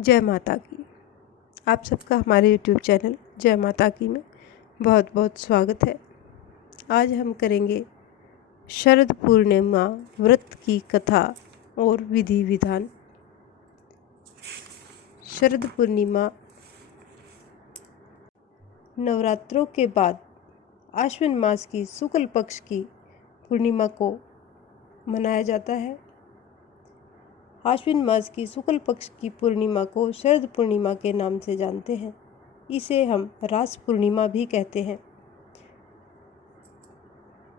जय माता की। आप सबका हमारे YouTube चैनल जय माता की में बहुत बहुत स्वागत है। आज हम करेंगे शरद पूर्णिमा व्रत की कथा और विधि विधान। शरद पूर्णिमा नवरात्रों के बाद आश्विन मास की शुक्ल पक्ष की पूर्णिमा को मनाया जाता है। आश्विन मास की शुक्ल पक्ष की पूर्णिमा को शरद पूर्णिमा के नाम से जानते हैं। इसे हम रास पूर्णिमा भी कहते हैं।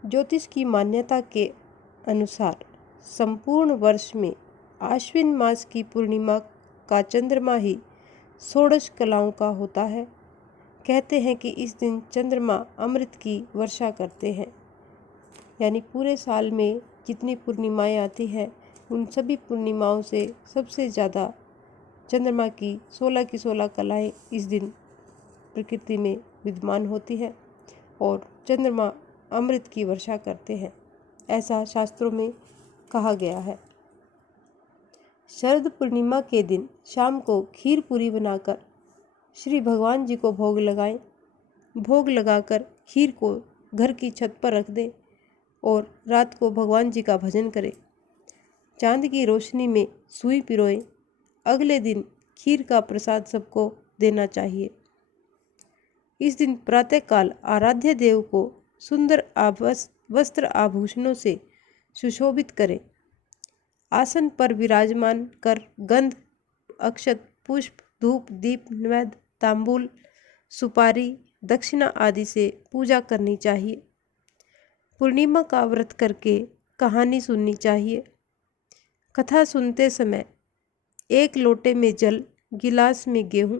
ज्योतिष की मान्यता के अनुसार संपूर्ण वर्ष में आश्विन मास की पूर्णिमा का चंद्रमा ही षोडश कलाओं का होता है। कहते हैं कि इस दिन चंद्रमा अमृत की वर्षा करते हैं, यानी पूरे साल में जितनी पूर्णिमाएं आती हैं उन सभी पूर्णिमाओं से सबसे ज़्यादा चंद्रमा की 16 कलाएं इस दिन प्रकृति में विद्यमान होती है और चंद्रमा अमृत की वर्षा करते हैं, ऐसा शास्त्रों में कहा गया है। शरद पूर्णिमा के दिन शाम को खीर पूरी बनाकर श्री भगवान जी को भोग लगाएं। भोग लगाकर खीर को घर की छत पर रख दें और रात को भगवान जी का भजन करें। चांद की रोशनी में सुई पिरोएं। अगले दिन खीर का प्रसाद सबको देना चाहिए। इस दिन प्रातःकाल आराध्य देव को सुंदर वस्त्र आभूषणों से सुशोभित करें। आसन पर विराजमान कर गंध, अक्षत, पुष्प, धूप, दीप, नैवेद्य, तांबूल, सुपारी, दक्षिणा आदि से पूजा करनी चाहिए। पूर्णिमा का व्रत करके कहानी सुननी चाहिए। कथा सुनते समय एक लोटे में जल, गिलास में गेहूं,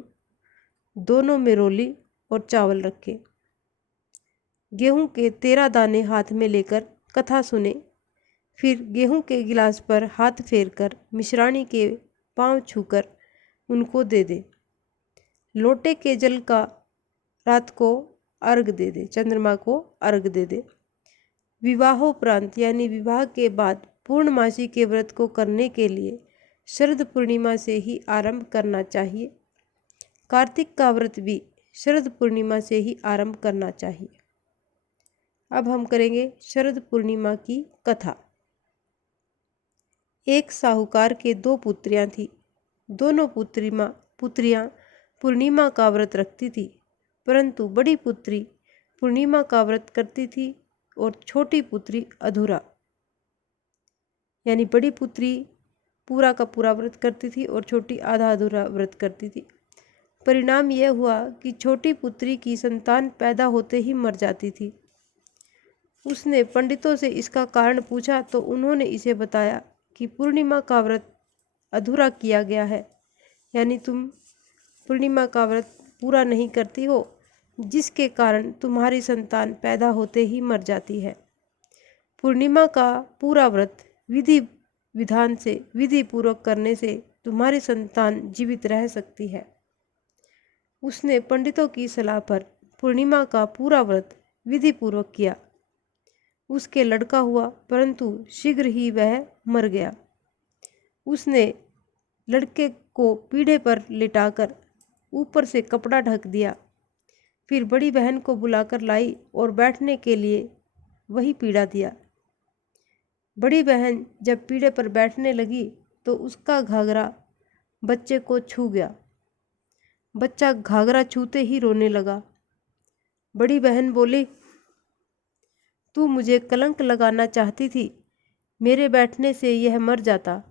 दोनों में रोली और चावल रखें। गेहूं के 13 दाने हाथ में लेकर कथा सुने। फिर गेहूं के गिलास पर हाथ फेरकर मिश्राणी के पांव छूकर उनको दे दे। लोटे के जल का रात को अर्घ दे दे, चंद्रमा को अर्घ दे दे। विवाहोपरांत यानी विवाह के बाद पूर्णमासी के व्रत को करने के लिए शरद पूर्णिमा से ही आरंभ करना चाहिए। कार्तिक का व्रत भी शरद पूर्णिमा से ही आरंभ करना चाहिए। अब हम करेंगे शरद पूर्णिमा की कथा। एक साहूकार के 2 पुत्रियां थीं। दोनों पुत्रियां पूर्णिमा का व्रत रखती थी, परंतु बड़ी पुत्री पूर्णिमा का व्रत करती थी और छोटी पुत्री अधूरा, यानी बड़ी पुत्री पूरा का पूरा व्रत करती थी और छोटी आधा अधूरा व्रत करती थी। परिणाम यह हुआ कि छोटी पुत्री की संतान पैदा होते ही मर जाती थी। उसने पंडितों से इसका कारण पूछा तो उन्होंने इसे बताया कि पूर्णिमा का व्रत अधूरा किया गया है, यानी तुम पूर्णिमा का व्रत पूरा नहीं करती हो, जिसके कारण तुम्हारी संतान पैदा होते ही मर जाती है। पूर्णिमा का पूरा व्रत विधि विधान से विधि पूर्वक करने से तुम्हारी संतान जीवित रह सकती है। उसने पंडितों की सलाह पर पूर्णिमा का पूरा व्रत विधि पूर्वक किया। उसके लड़का हुआ, परंतु शीघ्र ही वह मर गया। उसने लड़के को पीढ़े पर लिटाकर ऊपर से कपड़ा ढक दिया। फिर बड़ी बहन को बुलाकर लाई और बैठने के लिए वही पीढ़ा दिया। बड़ी बहन जब पीढ़े पर बैठने लगी तो उसका घाघरा बच्चे को छू गया। बच्चा घाघरा छूते ही रोने लगा। बड़ी बहन बोली, तू मुझे कलंक लगाना चाहती थी, मेरे बैठने से यह मर जाता।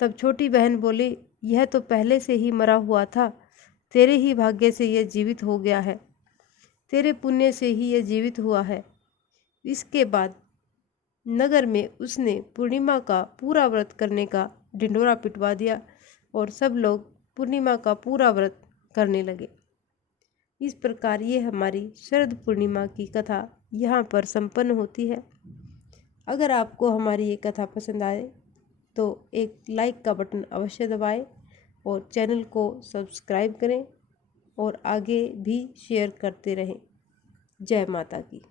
तब छोटी बहन बोली, यह तो पहले से ही मरा हुआ था, तेरे ही भाग्य से यह जीवित हो गया है, तेरे पुण्य से ही यह जीवित हुआ है। इसके बाद नगर में उसने पूर्णिमा का पूरा व्रत करने का ढिंढोरा पिटवा दिया और सब लोग पूर्णिमा का पूरा व्रत करने लगे। इस प्रकार ये हमारी शरद पूर्णिमा की कथा यहाँ पर संपन्न होती है। अगर आपको हमारी ये कथा पसंद आए तो एक लाइक का बटन अवश्य दबाएं और चैनल को सब्सक्राइब करें और आगे भी शेयर करते रहें। जय माता की।